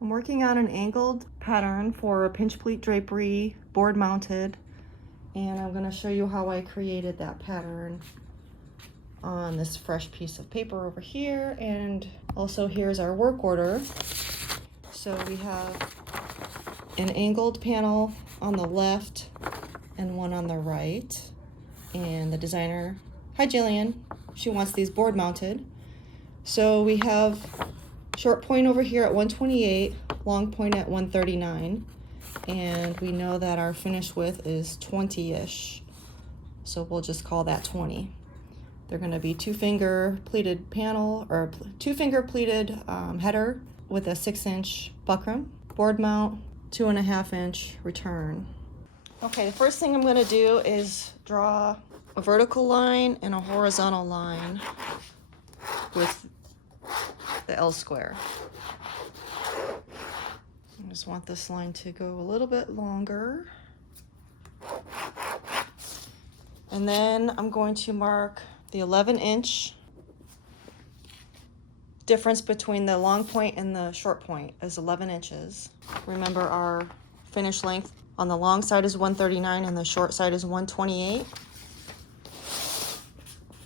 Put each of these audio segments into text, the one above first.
I'm working on an angled pattern for a pinch pleat drapery, board mounted, and I'm going to show you how I created that pattern on this fresh piece of paper over here. And also here's our work order. So we have an angled panel on the left and one on the right, and the designer, hi Jillian, she wants these board mounted. So we have short point over here at 128, long point at 139, and we know that our finish width is 20-ish, so we'll just call that 20. They're going to be 2-finger pleated panel, or 2-finger pleated header with a 6-inch buckram, board mount, 2.5-inch return. Okay, the first thing I'm going to do is draw a vertical line and a horizontal line with the L square. I just want this line to go a little bit longer. And then I'm going to mark the 11-inch difference between the long point and the short point is 11 inches. Remember, our finish length on the long side is 139 and the short side is 128.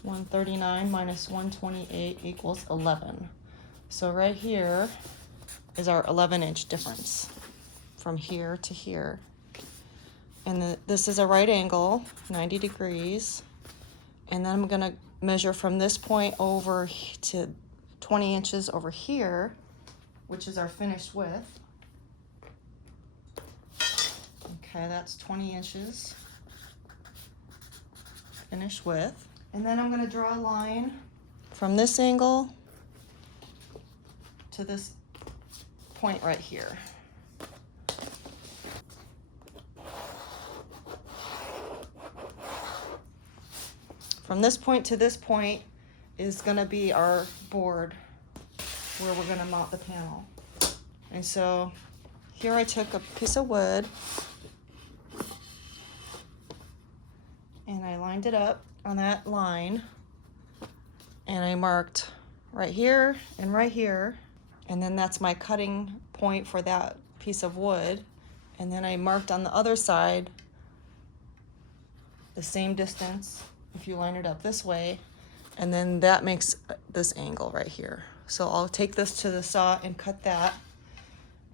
139 minus 128 equals 11. So right here is our 11-inch difference from here to here. And this is a right angle, 90 degrees. And then I'm going to measure from this point over to 20 inches over here, which is our finished width. Okay, that's 20 inches finished width. And then I'm going to draw a line from this angle to this point right here. From this point to this point is going to be our board where we're going to mount the panel. And so here I took a piece of wood and I lined it up on that line, and I marked right here and right here, and then that's my cutting point for that piece of wood. And then I marked on the other side the same distance if you line it up this way, and then that makes this angle right here. So I'll take this to the saw and cut that.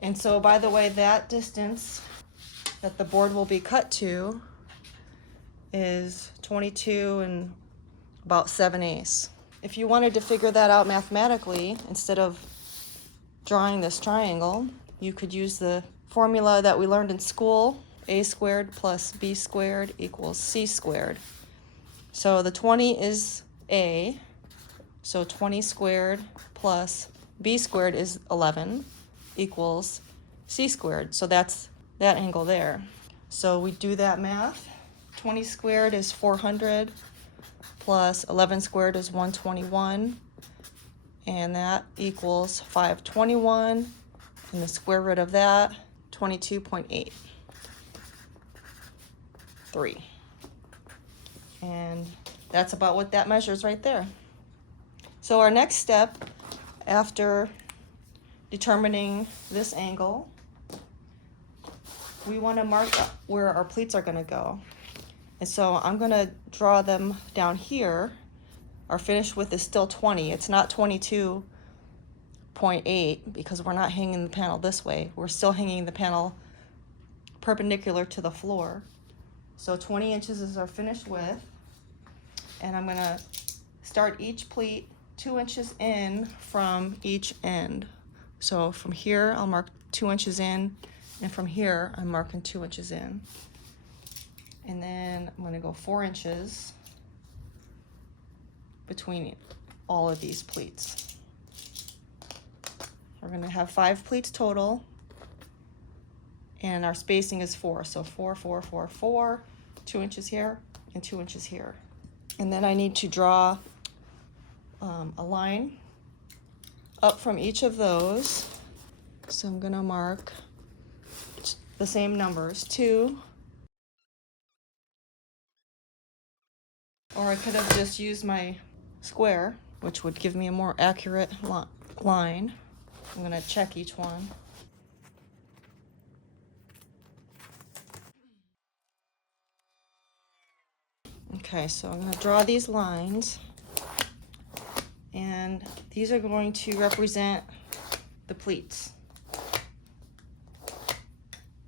And so, by the way, that distance that the board will be cut to is 22 and about 7/8. If you wanted to figure that out mathematically, instead of drawing this triangle, you could use the formula that we learned in school, a squared plus b squared equals c squared. So the 20 is a, so 20 squared plus b squared is 11 equals c squared. So that's that angle there. So we do that math. 20 squared is 400 plus 11 squared is 121, and that equals 521, and the square root of that, 22.83. And that's about what that measures right there. So our next step after determining this angle, we want to mark where our pleats are going to go. And so I'm going to draw them down here. Our finish width is still 20. It's not 22.8 because we're not hanging the panel this way. We're still hanging the panel perpendicular to the floor. So 20 inches is our finished width. And I'm going to start each pleat 2 inches in from each end. So from here, I'll mark 2 inches in, and from here, I'm marking 2 inches in. And then I'm going to go 4 inches between all of these pleats. We're going to have 5 pleats total, and our spacing is 4. So 4, 4, 4, 4, 2 inches here and 2 inches here. And then I need to draw a line up from each of those. So I'm going to mark the same numbers, 2. Or I could have just used my square, which would give me a more accurate line. I'm going to check each one. Okay, so I'm going to draw these lines, and these are going to represent the pleats.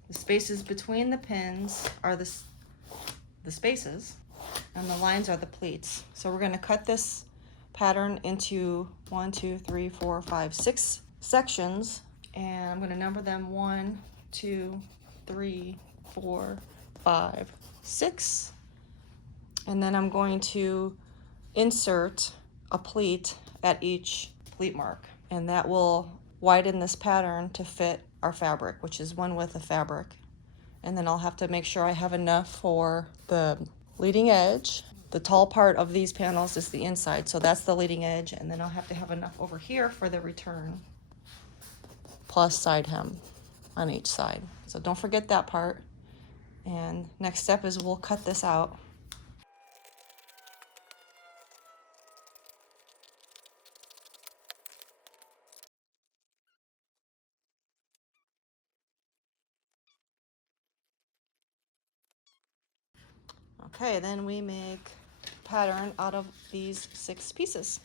The spaces between the pins are the spaces, and the lines are the pleats. So we're going to cut this pattern into 1, 2, 3, 4, 5, 6 sections, and I'm going to number them 1, 2, 3, 4, 5, 6, and then I'm going to insert a pleat at each pleat mark, and that will widen this pattern to fit our fabric, which is 1 width of fabric. And then I'll have to make sure I have enough for the leading edge. The tall part of these panels is the inside, so that's the leading edge, and then I'll have to have enough over here for the return, plus side hem on each side. So don't forget that part. And next step is we'll cut this out. Okay, then we make pattern out of these 6 pieces.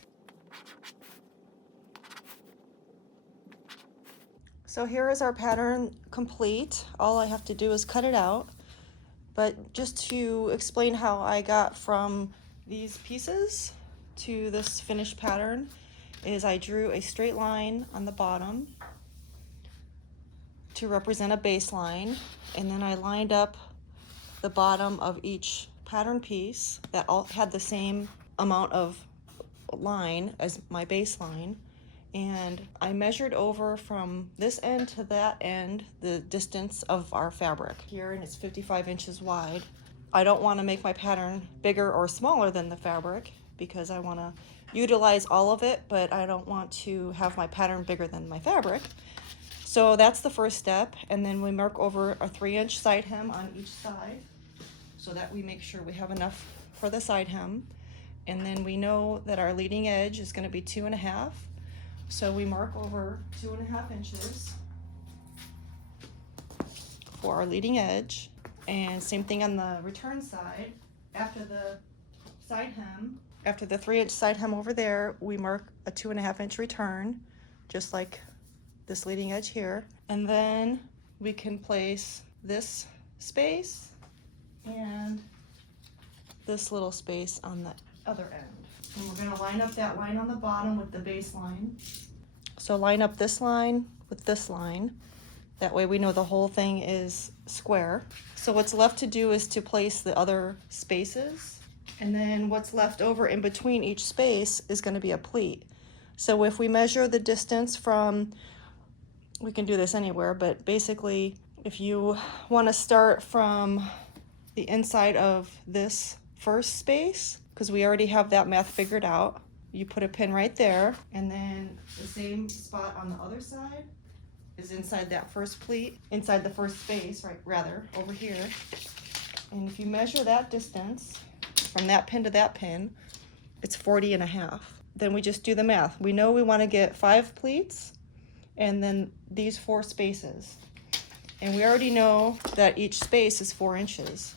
So here is our pattern complete. All I have to do is cut it out. But just to explain how I got from these pieces to this finished pattern is I drew a straight line on the bottom to represent a baseline, and then I lined up the bottom of each pattern piece that all had the same amount of line as my baseline, and I measured over from this end to that end the distance of our fabric here, and it's 55 inches wide. I don't want to make my pattern bigger or smaller than the fabric because I want to utilize all of it, but I don't want to have my pattern bigger than my fabric. So that's the first step, and then we mark over a 3-inch side hem on each side so that we make sure we have enough for the side hem. And then we know that our leading edge is going to be 2.5, so we mark over 2.5 inches for our leading edge. And same thing on the return side. After the side hem, after the 3-inch side hem over there, we mark a 2.5-inch return, just like this leading edge here. And then we can place this space and this little space on the other end. And we're going to line up that line on the bottom with the baseline. So line up this line with this line. That way we know the whole thing is square. So what's left to do is to place the other spaces, and then what's left over in between each space is going to be a pleat. So if we measure the distance from, we can do this anywhere, but basically if you want to start from the inside of this first space, because we already have that math figured out, you put a pin right there, and then the same spot on the other side is inside that first pleat, inside the first space, right, rather, over here. And if you measure that distance from that pin to that pin, it's 40.5. Then we just do the math. We know we want to get 5 pleats and then these 4 spaces. And we already know that each space is 4 inches.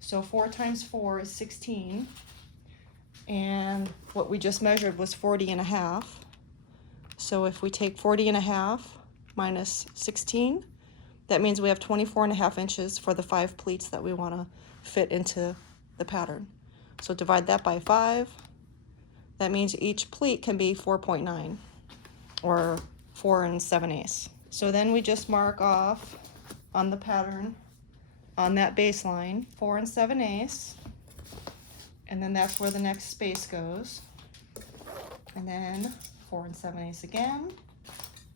So 4 times 4 is 16. And what we just measured was 40.5. So if we take 40.5 minus 16, that means we have 24.5 inches for the 5 pleats that we want to fit into the pattern. So divide that by 5. That means each pleat can be 4.9 or 4 7/8. So then we just mark off on the pattern on that baseline 4 7/8, and then that's where the next space goes, and then 4 7/8 again.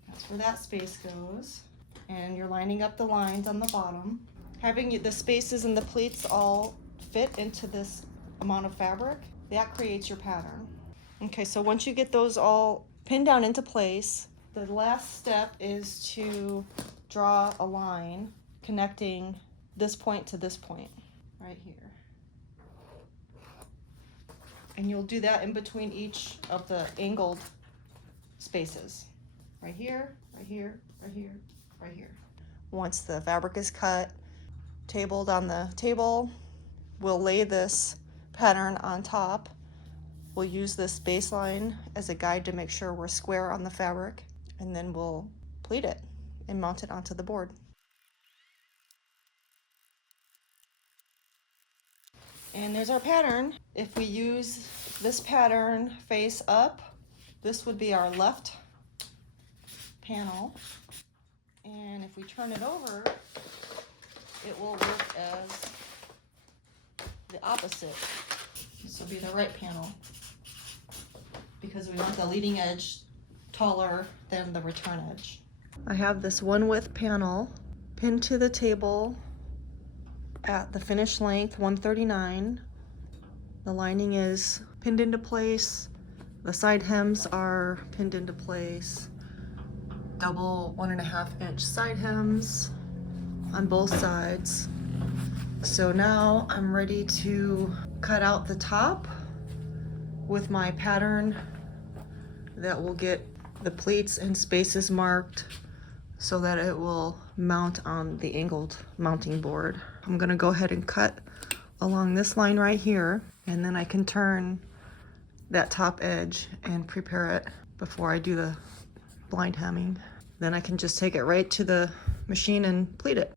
That's where that space goes, and you're lining up the lines on the bottom. Having the spaces and the pleats all fit into this amount of fabric, that creates your pattern. Okay, so once you get those all pinned down into place, the last step is to draw a line connecting this point to this point right here. And you'll do that in between each of the angled spaces. Right here, right here, right here, right here. Once the fabric is cut, tabled on the table, we'll lay this pattern on top. We'll use this baseline as a guide to make sure we're square on the fabric, and then we'll pleat it and mount it onto the board. And there's our pattern. If we use this pattern face up, this would be our left panel. And if we turn it over, it will work as the opposite. This will be the right panel, because we want the leading edge taller than the return edge. I have this 1/width panel pinned to the table at the finished length 139. The lining is pinned into place. The side hems are pinned into place. Double 1.5 inch side hems on both sides. So now I'm ready to cut out the top with my pattern that will get the pleats and spaces marked so that it will mount on the angled mounting board. I'm gonna go ahead and cut along this line right here, and then I can turn that top edge and prepare it before I do the blind hemming. Then I can just take it right to the machine and pleat it.